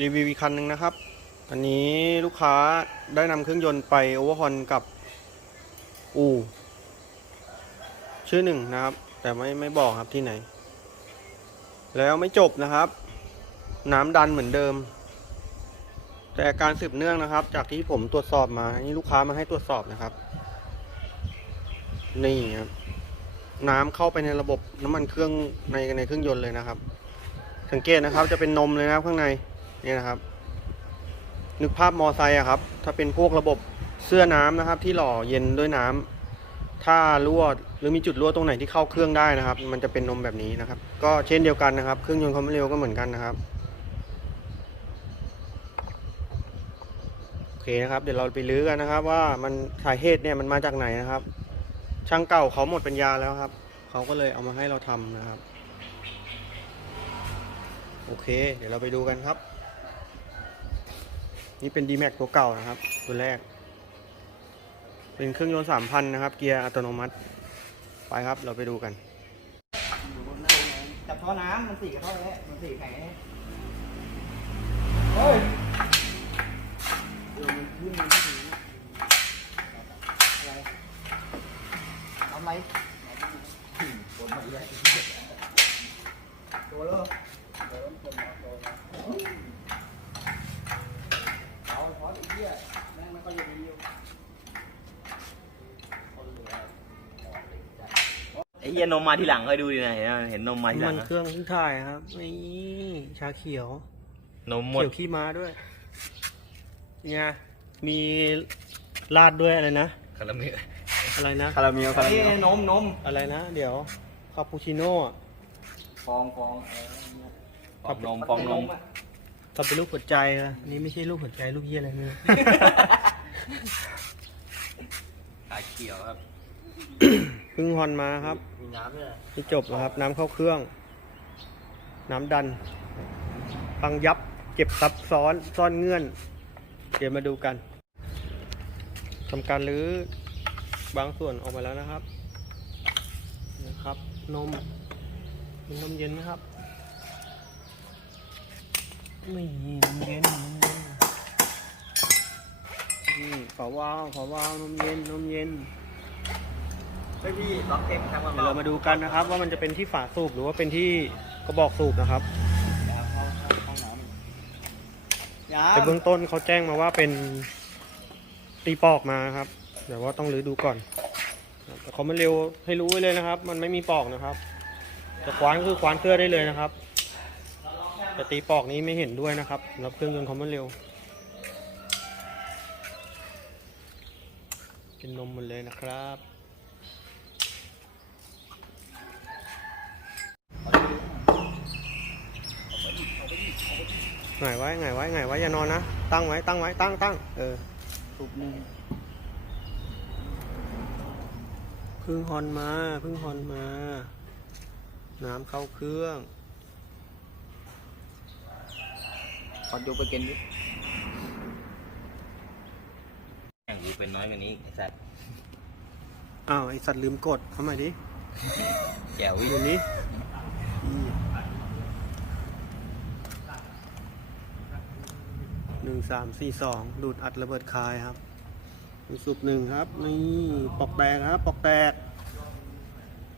รีวิวอีกคันหนึ่งนะครับ อันนี้ลูกค้าได้นำเครื่องยนต์ไปโอเวอร์ฮอนกับอูชื่อหนึ่งนะครับ แต่ไม่ไม่บอกครับที่ไหน แล้วไม่จบนะครับ น้ำดันเหมือนเดิม แต่การสืบเนื่องนะครับ จากที่ผมตรวจสอบมา นี่ลูกค้ามาให้ตรวจสอบนะครับ นี่ครับน้ำเข้าไปในระบบน้ำมันเครื่องในในเครื่องยนต์เลยนะครับ สังเกตนะครับจะเป็นนมเลยนะครับข้างใน นี่นะครับ นึกภาพมอไซค์อะครับ ถ้าเป็นพวกระบบเสื้อน้ำนะครับ ที่หล่อเย็นด้วยน้ำถ้ารั่วหรือมีจุดรั่วตรงไหนที่เข้าเครื่องได้นะครับ มันจะเป็นนมแบบนี้นะครับ ก็เช่นเดียวกันนะครับ เครื่องยนต์ความเร็วก็เหมือนกันนะครับโอเคนะครับ เดี๋ยวเราไปลื้อกันนะครับ ว่ามันสาเหตุเนี่ยมันมาจากไหนนะครับ ช่างเก่าเขาหมดปัญญาแล้วครับเขาก็เลยเอามาให้เราทำนะครับ โอเค เดี๋ยวเราไปดูกันครับ นี่เป็น D-Max ตัวเก่านะครับ ตัวแรก เป็นเครื่องยนต์สามพันนะครับ เกียร์อัตโนมัติ ไปครับเราไปดูกันจับท่อน้ำมันสี่กับท่อนี้มันสี่แข็งเฮ้ยเดี๋ยวมันขึ้นมันไม่ถึงอะไรทำไรปวดมาเยอะตัวเลิกเอาพออีก เหี้ยแม่งไม่ค่อยจะดีอยู่ไอ้เหี้ยนมมาทีหลังคอยดูดินะเห็นไหมเห็นนมมาทีหลัมังนนะเครื่องที่ถ่ายครับ นี่ชาเขียว นมหมดเขียวขี้ม้าด้วย เนี่ยมีราดด้วยอะไรนะ คาราเมลอะไรนะ คาราเมลคาราเมนี่ลนมนมอะไรนะ เดี๋ยวคาปูชิโน่อะฟองฟองอะไรเนี่ยฟองนมฟองนม อะ ทำเป็นรูปหัวใจนะอันนี่ไม่ใช่รูปหัวใจรูปเยี่ยอะไรไม่รู้ ตาเขียวครับ เพึ่งฮอนมาครับ มีน้ำด้วยนี่จบแล้วครับ น้ำเข้าเครื่อง น้ำดันพังยับเก็บซับซ้อนซ่อนเงื่อน เดี๋ยวมาดูกันทำการรื้อบางส่วนออกมาแล้วนะครับนะครับ นมมีนมเย็นไหมครับ ไม่มีนมเย็นนมเย็นนี่ฝาวาล์วฝาวาล์วนมเย็นนมเย็นเฮ้ยพี่ล็อกเก็บทางมาเดี๋ยวเรามาดูกันนะครับ ว่ามันจะเป็นที่ฝาสูบหรือว่าเป็นที่กระบอกสูบนะครับยาแต่เบื้องต้นเขาแจ้งมาว่าเป็นตีปอกมาครับเดี๋ยวว่าต้องรื้อดูก่อนครับแต่เขาไม่เร็วให้รู้ไว้เลยนะครับ มันไม่มีปอกนะครับจะคว้านก็คือคว้านเสื้อได้เลยนะครับ แต่ตีปอกนี้ไม่เห็นด้วยนะครับสำหรับเครื่องยนต์เขาไม่เร็ว เป็นนมหมดเลยนะครับ หงายไว้หงายไว้หงายไว้อย่านอนนะ ตั้งไว้ตั้งไว้ตั้งตั้งเออสูบหนึ่งเพึ่งฮอนมาเพึ่งฮอนมา น้ำเข้าเครื่อง ข อดูไปเกณฑ์ดิแข่งกูเป็นน้อยกว่านี้ไอ้สัตว์อ้าวไอสัตว์ลืมกดทำไมดิแจ๋วอีอยู่นี้หนึ่งสามสี่สองดูดอัดระเบิดคายครับมีสูบหนึ่งครับนี่ปอกแตกครับปอกแตก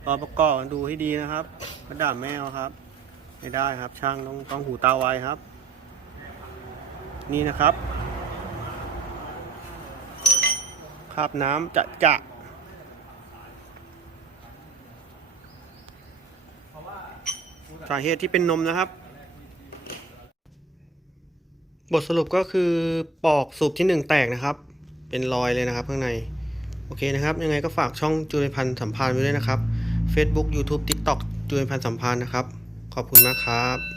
ตอนประกอบดูให้ดีนะครับกระดาษแมวครับ ไม่ได้ครับช่างต้องต้องหูตาไวครับ นี่นะครับคราบน้ำจะจะสาเหตุที่เป็นนมนะครับ บทสรุปก็คือปอกสูบที่หนึ่งแตกนะครับ เป็นรอยเลยนะครับข้างใน โอเคนะครับ ยังไงก็ฝากช่องจุลพันธ์สัมพันธ์ไว้ด้วยนะครับ Facebook YouTube TikTok จุลพันธ์สัมพันธ์นะครับ ขอบคุณมากครับ